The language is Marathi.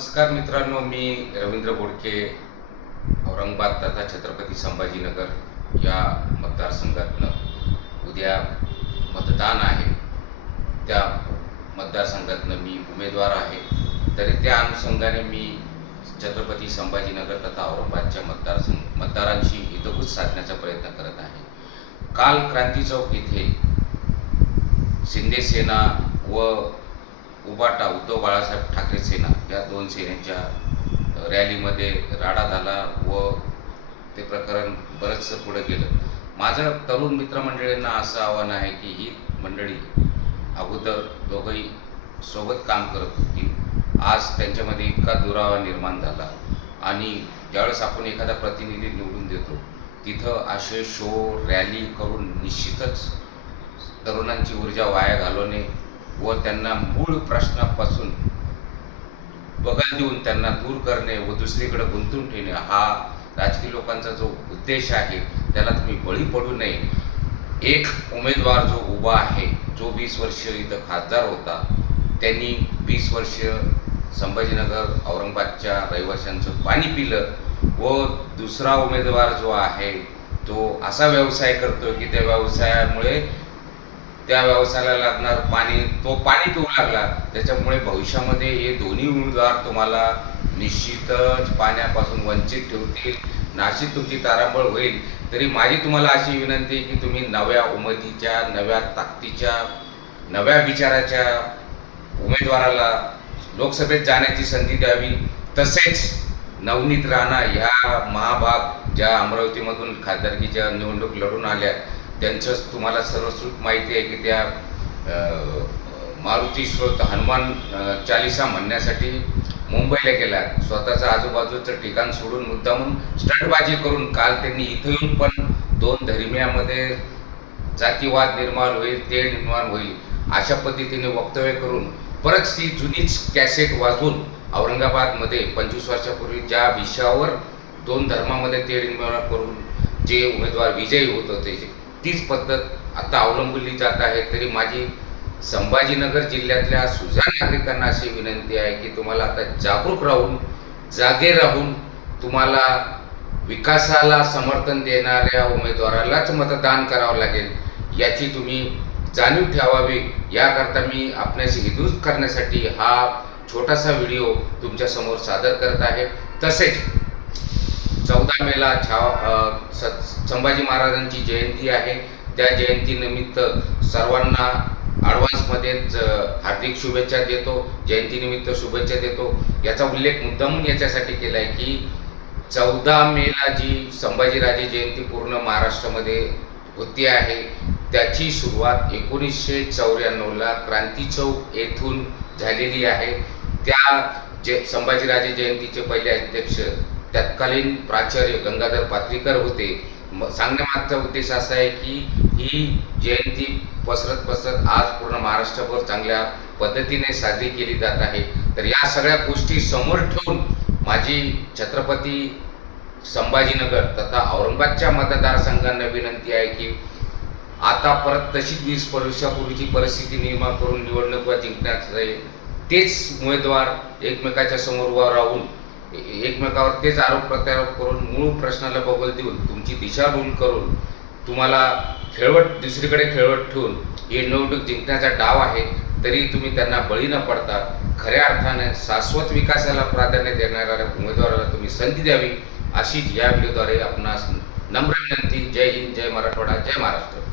नमस्कार मित्रांनो मी रवींद्र बोडके औरंगाबाद तथा छत्रपती संभाजीनगर या मतदारसंघातनं उद्या मतदान आहे. त्या मतदारसंघातनं मी उमेदवार आहे. तरी त्या अनुषंगाने मी छत्रपती संभाजीनगर तथा औरंगाबादच्या मतदारसंघ मतदारांशी हितगुज साधण्याचा प्रयत्न करत आहे. काल क्रांती चौक येथे शिंदे सेना व उबाटा उद्धव बाळासाहेब ठाकरे सेना या दोन सेनेच्या रॅलीमध्ये राडा झाला व ते प्रकरण बरंचसं पुढे गेलं. माझं तरुण मित्रमंडळींना असं आव्हान आहे की ही मंडळी अगोदर दोघंही सोबत काम करत होती. आज त्यांच्यामध्ये इतका दुरावा निर्माण झाला आणि ज्यावेळेस आपण एखादा प्रतिनिधी निवडून देतो तिथं असे शो रॅली करून निश्चितच तरुणांची ऊर्जा वाया घालवणे व त्यांना मूळ प्रश्नापासून बगल देऊन त्यांना दूर करणे व दुसरीकडे गुंतून ठेवणे हा राजकीय लोकांचा जो उद्देश आहे त्याला तुम्ही बळी पडू नये. एक उमेदवार जो उभा आहे जो वीस वर्ष इथं खासदार होता त्यांनी वीस वर्ष संभाजीनगर औरंगाबादच्या रहिवाशांचं पाणी पिलं व दुसरा उमेदवार जो आहे तो असा व्यवसाय करतो की त्या व्यवसायामुळे त्या व्यवसायाला लागणार पाणी तो पाणी पिऊ लागला त्याच्यामुळे भविष्यामध्ये हे दोन्ही उमेदवार तुम्हाला निश्चितच पाण्यापासून वंचित ठेवतील नाशिक तुमची तारांबळ होईल. तरी माझी तुम्हाला अशी विनंती आहे की तुम्ही नव्या उमेदीच्या नव्या ताकदीच्या नव्या विचाराच्या उमेदवाराला लोकसभेत जाण्याची संधी द्यावी. तसेच नवनीत राणा ह्या महाभाग ज्या अमरावतीमधून खासदारकीच्या निवडणूक लढून आल्या त्यांचं तुम्हाला सर्वश्रुत माहिती आहे की त्या मारुती स्रोत हनुमान चालिसा म्हणण्यासाठी मुंबईला गेला. स्वतःचं आजूबाजूचं ठिकाण सोडून मुद्दामून स्टंटबाजी करून काल त्यांनी इथं येऊन पण दोन धर्मियामध्ये जातीवाद निर्माण होईल ते निर्माण होईल अशा पद्धतीने वक्तव्य करून परत ती जुनीच कॅसेट वाजवून औरंगाबादमध्ये पंचवीस वर्षापूर्वी ज्या विषयावर दोन धर्मामध्ये ते निर्माण करून जे उमेदवार विजयी होत होते तीच पद्धत आता अवलंबली जात आहे. तरी माझी संभाजीनगर जिल्ह्यातल्या सुजाण नागरिकांना अशी विनंती आहे की तुम्हाला आता जागरूक राहून जागे राहून तुम्हाला विकासाला समर्थन देणाऱ्या उमेदवारालाच मतदान करावं लागेल याची तुम्ही जाणीव ठेवावी. याकरता मी आपल्याशी हितूच करण्यासाठी हा छोटासा व्हिडिओ तुमच्यासमोर सादर करत आहे. तसेच चौदा मेला छाव संभाजी महाराजांची जयंती आहे. त्या जयंतीनिमित्त सर्वांना ॲडव्हान्समध्येच हार्दिक शुभेच्छा देतो. जयंतीनिमित्त शुभेच्छा देतो. याचा उल्लेख मुद्दामून याच्यासाठी केला आहे की चौदा मेला जी संभाजीराजे जयंती पूर्ण महाराष्ट्रामध्ये होती आहे त्याची सुरुवात एकोणीसशे चौऱ्याण्णवला क्रांती चौक येथून झालेली आहे. त्या जे संभाजीराजे जयंतीचे पहिले अध्यक्ष तत्कालीन प्राचार्य गंगाधर पात्रीकर होते. म- सांगण्यामागचा उद्देश असा आहे की ही जयंती पसरत पसरत आज पूर्ण महाराष्ट्रभर चांगल्या पद्धतीने साजरी केली जात आहे. तर या सगळ्या गोष्टी समोर ठेवून माझी छत्रपती संभाजीनगर तथा औरंगाबादच्या मतदारसंघांना विनंती आहे की आता परत तशीच वीस वर्षापूर्वीची परिस्थिती निर्माण करून निवडणुका जिंकण्याचं तेच उमेदवार एकमेकाच्या समोर उभा राहून एकमेकावर तेच आरोप प्रत्यारोप करून मूळ प्रश्नाला बगल देऊन तुमची दिशाभूल करून तुम्हाला खेळवट दुसरीकडे खेळवट ठेवून ही निवडणूक जिंकण्याचा डाव आहे तरी तुम्ही त्यांना बळी न पडता खऱ्या अर्थाने शाश्वत विकासाला प्राधान्य देणाऱ्या उमेदवाराला तुम्ही संधी द्यावी अशीच या व्हिडिओद्वारे आपणास नम्र विनंती. जय हिंद जय मराठवाडा जय महाराष्ट्र.